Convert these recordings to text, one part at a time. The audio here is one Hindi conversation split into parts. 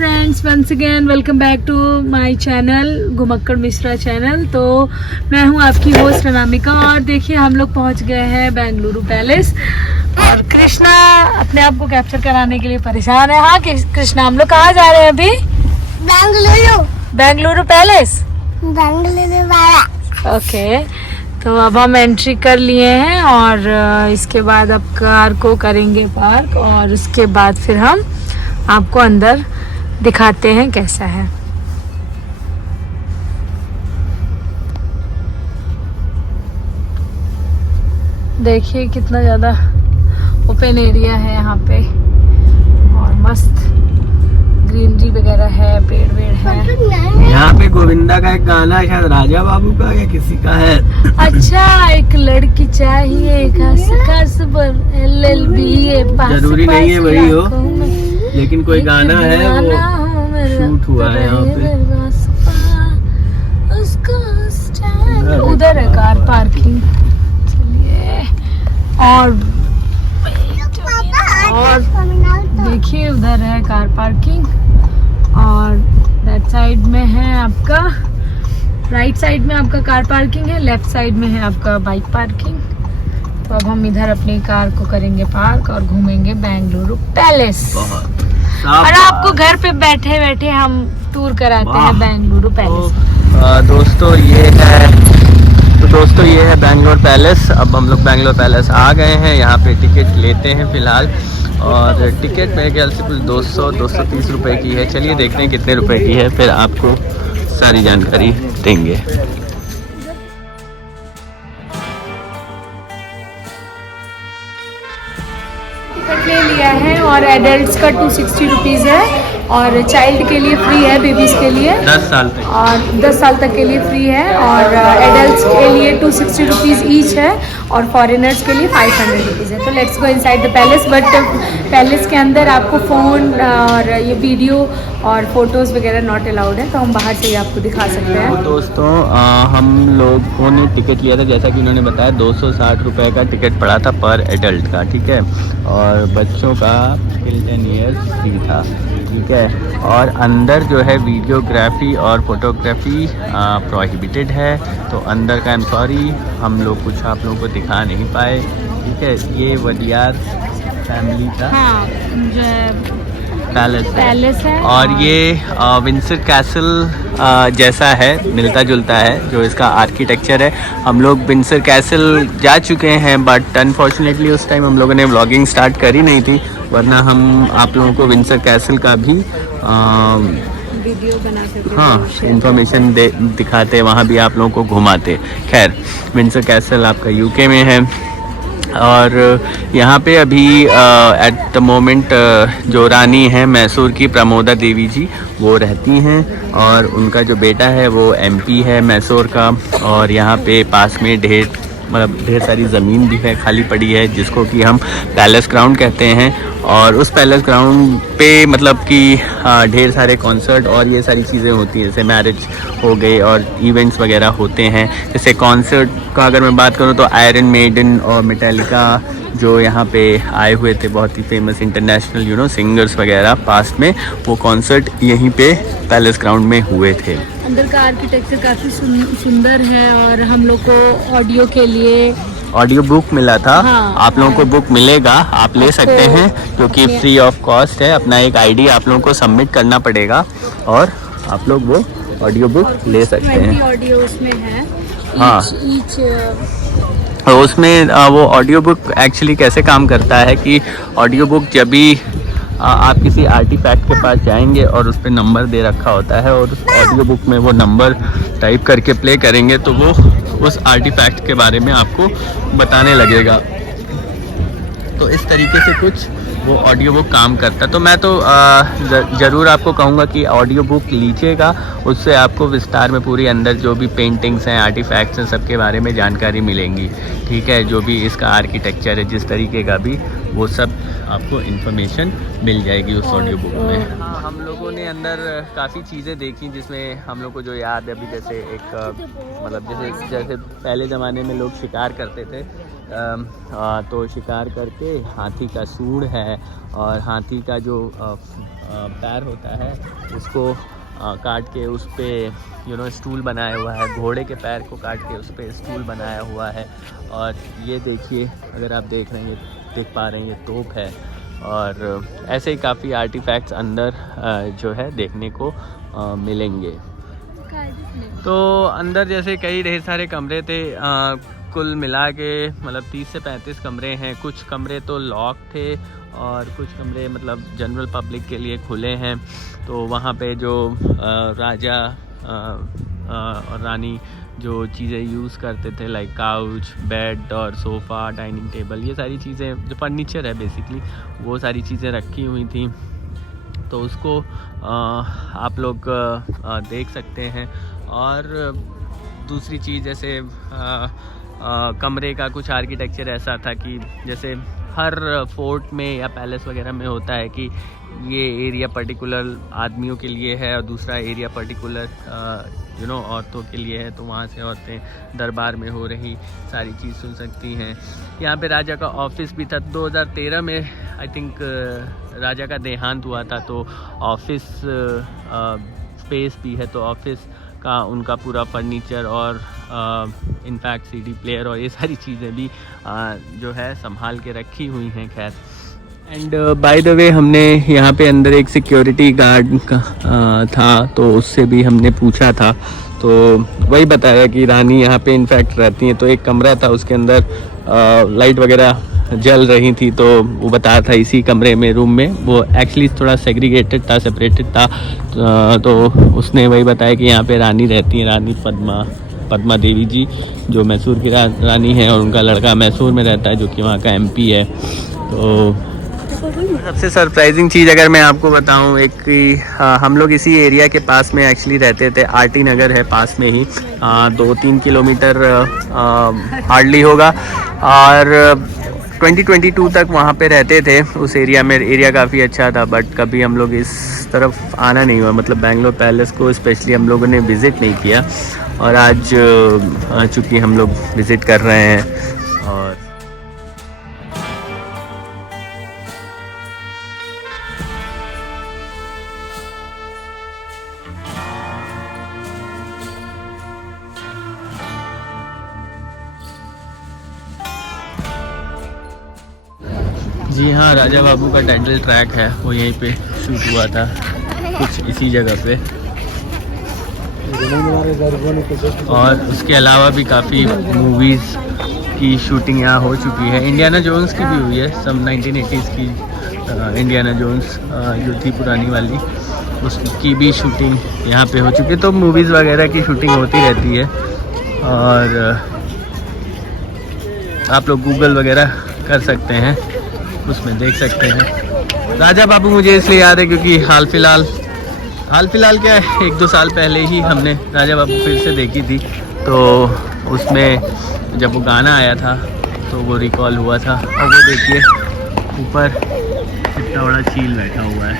Friends, once again welcome back to my channel Ghumakkad Mishra channel. तो मैं हूं आपकी होस्ट अनामिका और देखिए हम लोग पहुंच गए हैं बेंगलुरु पैलेस और कृष्णा अपने आप को कैप्चर कराने के लिए परेशान है। हाँ कृष्णा, हम लोग कहाँ जा रहे हैं अभी? बेंगलुरु पैलेस। ओके, तो अब हम एंट्री कर लिए हैं और इसके बाद अब कार को करेंगे पार्क और उसके बाद फिर हम आपको अंदर दिखाते हैं कैसा है। देखिए कितना ज़्यादा ओपन एरिया है यहाँ पे और मस्त ग्रीनरी वगैरह है, पेड़ वेड़ है। यहाँ पे गोविंदा का एक गाना है, शायद राजा बाबू का या किसी का है। अच्छा, एक लड़की चाहिए खास खास LLB पास जरूरी नहीं है वही हो, में। लेकिन कोई गाना है वो शूट हुआ है यहाँ पे। उधर है कार पार्किंग। चलिए और देखिए उधर है कार पार्किंग और दैट साइड में है आपका, राइट साइड में आपका कार पार्किंग है, लेफ्ट साइड में है आपका बाइक पार्किंग। तो अब हम इधर अपनी कार को करेंगे पार्क और घूमेंगे बेंगलुरु पैलेस और आपको घर पे बैठे बैठे हम टूर कराते हैं बेंगलुरु पैलेस। दोस्तों ये है बेंगलोर पैलेस। अब हम लोग बेंगलोर पैलेस आ गए हैं। यहाँ पे टिकट लेते हैं फिलहाल और टिकट मेरे ख्याल से कुछ 230 रुपए की है। चलिए देखते हैं कितने रुपए की है, फिर आपको सारी जानकारी देंगे। टिकट ले लिया है और एडल्ट्स का 260 रुपीज़ है और चाइल्ड के लिए फ्री है, बेबीज़ के लिए 10 साल तक और 10 साल तक के लिए फ्री है और एडल्ट्स के लिए 260 रुपीज़ ईच है और फॉरेनर्स के लिए 500 रुपीज़ है। तो let's go inside the palace. But palace के अंदर आपको फ़ोन और ये वीडियो और फोटोज़ वगैरह नॉट अलाउड है, तो हम बाहर से ही आपको दिखा सकते हैं। तो दोस्तों हम लोगों ने टिकट लिया था, जैसा कि उन्होंने बताया 260 रुपये का टिकट पड़ा था पर एडल्ट का, ठीक है, और बच्चों का टिल 10 ईयर्स फ्री था, ठीक है। और अंदर जो है वीडियोग्राफी और फोटोग्राफी प्रोहिबिटेड है, तो अंदर का सॉरी हम लोग कुछ आप लोगों को दिखा नहीं पाए, ठीक है। ये वडियार फैमिली का हाँ, जो पैलेस है और ये विंडसर कैसल जैसा है, मिलता जुलता है जो इसका आर्किटेक्चर है। हम लोग विंडसर कैसल जा चुके हैं बट अनफॉर्चुनेटली उस टाइम हम लोगों ने व्लॉगिंग स्टार्ट करी नहीं थी, वरना हम आप लोगों को विंडसर कैसल का भी वीडियो बना सकते, हाँ इंफॉर्मेशन दिखाते, वहाँ भी आप लोगों को घुमाते। खैर, विंडसर कैसल आपका यूके में है और यहाँ पे अभी एट द मोमेंट जो रानी है मैसूर की प्रमोदा देवी जी वो रहती हैं और उनका जो बेटा है वो MP है मैसूर का। और यहाँ पे पास में ढेर सारी ज़मीन भी है, खाली पड़ी है, जिसको कि हम पैलेस ग्राउंड कहते हैं। और उस पैलेस ग्राउंड पे मतलब कि ढेर सारे कॉन्सर्ट और ये सारी चीज़ें होती हैं, जैसे मैरिज हो गए और इवेंट्स वगैरह होते हैं। जैसे कॉन्सर्ट का अगर मैं बात करूँ तो आयरन मेडन और मेटालिका जो यहाँ पे आए हुए थे, बहुत ही फेमस इंटरनेशनल सिंगर्स वगैरह पास्ट में, वो कॉन्सर्ट यहीं पे पैलेस ग्राउंड में हुए थे। अंदर का आर्किटेक्चर काफ़ी सुंदर है और हम लोग को ऑडियो के लिए ऑडियो बुक मिला था। हाँ, आप लोगों को बुक मिलेगा, आप ले सकते हैं, जो कि फ्री ऑफ कॉस्ट है। अपना एक ID आप लोगों को सबमिट करना पड़ेगा और आप लोग वो ऑडियो बुक ले सकते हैं। ऑडियो उसमें है। हाँ, उसमें वो ऑडियो बुक एक्चुअली कैसे काम करता है कि ऑडियो बुक जब भी आप किसी आर्टिफैक्ट के पास जाएंगे और उस पर नंबर दे रखा होता है और उस ऑडियो बुक में वो नंबर टाइप करके प्ले करेंगे तो वो उस आर्टिफैक्ट के बारे में आपको बताने लगेगा। तो इस तरीके से कुछ वो ऑडियो बुक काम करता है। तो मैं तो ज़रूर आपको कहूँगा कि ऑडियो बुक लीजिएगा, उससे आपको विस्तार में पूरी अंदर जो भी पेंटिंग्स हैं, आर्टिफैक्ट्स हैं, सबके बारे में जानकारी मिलेंगी, ठीक है। जो भी इसका आर्किटेक्चर है, जिस तरीके का भी, वो सब आपको इन्फॉर्मेशन मिल जाएगी उस ऑडियो बुक में। हाँ, हम लोगों ने अंदर काफ़ी चीज़ें देखी जिसमें हम लोग को जो याद है अभी, जैसे एक मतलब जैसे पहले ज़माने में लोग शिकार करते थे, तो शिकार करके हाथी का सूंड है और हाथी का जो पैर होता है उसको काट के उस पर स्टूल बनाया हुआ है। घोड़े के पैर को काट के उस पर स्टूल बनाया हुआ है। और ये देखिए, अगर आप देख पा रहे हैं, ये तोप है। और ऐसे ही काफ़ी आर्टिफैक्ट्स अंदर जो है देखने को मिलेंगे। तो अंदर जैसे कई ढेर सारे कमरे थे, कुल मिला के मतलब 30 से 35 कमरे हैं। कुछ कमरे तो लॉक थे और कुछ कमरे मतलब जनरल पब्लिक के लिए खुले हैं। तो वहाँ पे जो राजा और रानी जो चीज़ें यूज़ करते थे, लाइक काउच, बेड और सोफ़ा, डाइनिंग टेबल, ये सारी चीज़ें जो फर्नीचर है बेसिकली, वो सारी चीज़ें रखी हुई थी। तो उसको आप लोग देख सकते हैं। और दूसरी चीज़ जैसे कमरे का कुछ आर्किटेक्चर ऐसा था कि जैसे हर फोर्ट में या पैलेस वगैरह में होता है कि ये एरिया पर्टिकुलर आदमियों के लिए है और दूसरा एरिया पर्टिकुलर औरतों के लिए है। तो वहाँ से औरतें दरबार में हो रही सारी चीज़ सुन सकती हैं। यहाँ पे राजा का ऑफिस भी था। 2013 में आई थिंक राजा का देहांत हुआ था, तो ऑफिस स्पेस भी है। तो ऑफिस का उनका पूरा फर्नीचर और इनफैक्ट सीडी प्लेयर और ये सारी चीज़ें भी जो है संभाल के रखी हुई हैं। खैर, एंड बाय द वे हमने यहाँ पे अंदर एक सिक्योरिटी गार्ड था, तो उससे भी हमने पूछा था। तो वही बताया कि रानी यहाँ पे इनफैक्ट रहती हैं। तो एक कमरा था, उसके अंदर लाइट वगैरह जल रही थी। तो वो बताया था इसी कमरे में, रूम में, वो एक्चुअली थोड़ा सेग्रीगेटेड था, सेपरेटेड था। तो उसने वही बताया कि यहाँ पे रानी रहती हैं, रानी पद्मा देवी जी, जो मैसूर की रानी है, और उनका लड़का मैसूर में रहता है, जो कि वहाँ का MP है। तो सबसे सरप्राइजिंग चीज़ अगर मैं आपको बताऊं, एक कि हम लोग इसी एरिया के पास में एक्चुअली रहते थे। RT नगर है पास में ही, 2-3 किलोमीटर हार्डली होगा। और 2022 तक वहाँ पे रहते थे उस एरिया में। एरिया काफ़ी अच्छा था, बट कभी हम लोग इस तरफ आना नहीं हुआ, मतलब बेंगलोर पैलेस को स्पेशली हम लोगों ने विज़िट नहीं किया। और आज चूँकि हम लोग विज़िट कर रहे हैं। और जी हाँ, राजा बाबू का टाइटल ट्रैक है, वो यहीं पे शूट हुआ था, कुछ इसी जगह पे। और उसके अलावा भी काफ़ी मूवीज़ की शूटिंग यहाँ हो चुकी है। इंडियाना जोन्स की भी हुई है, सम 1980s की इंडियाना जोन्स जो थी पुरानी वाली, उसकी भी शूटिंग यहाँ पे हो चुकी है। तो मूवीज़ वगैरह की शूटिंग होती रहती है। और आप लोग गूगल वगैरह कर सकते हैं, उसमें देख सकते हैं। राजा बाबू मुझे इसलिए याद है क्योंकि हाल फिलहाल क्या 1-2 साल पहले ही हमने राजा बाबू फिर से देखी थी। तो उसमें जब वो गाना आया था तो वो रिकॉल हुआ था। और वो देखिए ऊपर कितना बड़ा चील बैठा हुआ है।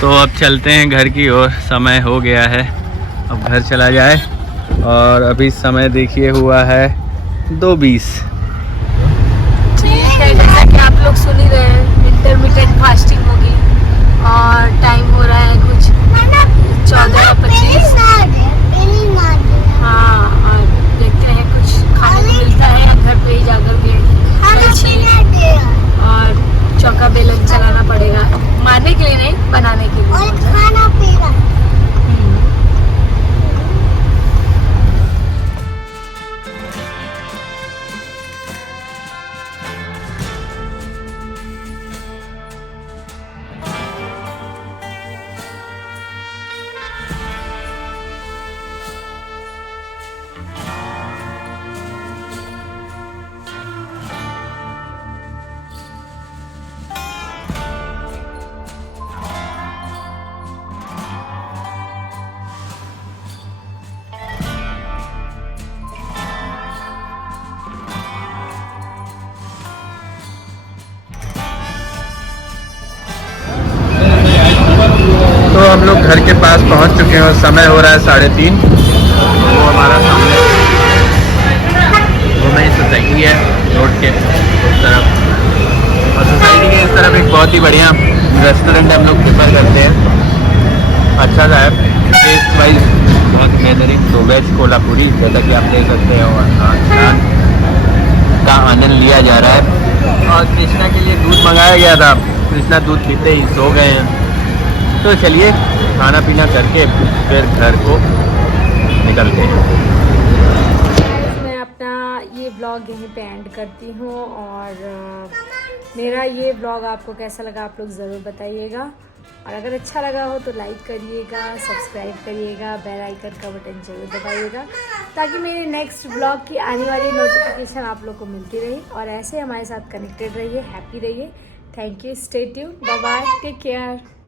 तो अब चलते हैं घर की ओर, समय हो गया है, अब घर चला जाए। और अभी समय देखिए हुआ है 2:20। जैसा कि आप लोग सुन ही रहे हैं, इंटरमिटेंट फास्टिंग होगी और टाइम हो रहा है कुछ 14:25। हाँ, और देखते हैं कुछ खाने को मिलता है या घर पे ही जाकर के और चौका बेलन चलाना पड़ेगा, मारने के लिए नहीं, बनाने के लिए। और खाना पीना। तो हम लोग घर के पास पहुंच चुके हैं और समय हो रहा है 3:30। वो हमारा सामने हमारी सोसाइटी है रोड के उस तरफ, और सोसाइटी के इस तरफ एक बहुत ही बढ़िया रेस्टोरेंट हम लोग प्रेफर करते हैं, अच्छा सा है, टेस्ट वाइज बहुत बेहतरीन। तो वेज कोल्हापुरी जैसा कि आप देख सकते हैं, और नान का आनंद लिया जा रहा है। और कृष्णा के लिए दूध मंगाया गया था, कृष्णा दूध पीते ही सो गए हैं। तो चलिए खाना पीना करके फिर घर को निकलते हैं। मैं अपना ये ब्लॉग यहीं पे एंड करती हूँ, और मेरा ये ब्लॉग आपको कैसा लगा आप लोग ज़रूर बताइएगा, और अगर अच्छा लगा हो तो लाइक करिएगा, सब्सक्राइब करिएगा, बेल आइकन का बटन जरूर दबाइएगा, ताकि मेरे नेक्स्ट ब्लॉग की आने वाली नोटिफिकेशन आप लोग को मिलती रहे, और ऐसे हमारे साथ कनेक्टेड रहिए, हैप्पी रहिए। Thank you, stay tuned, bye bye, take care.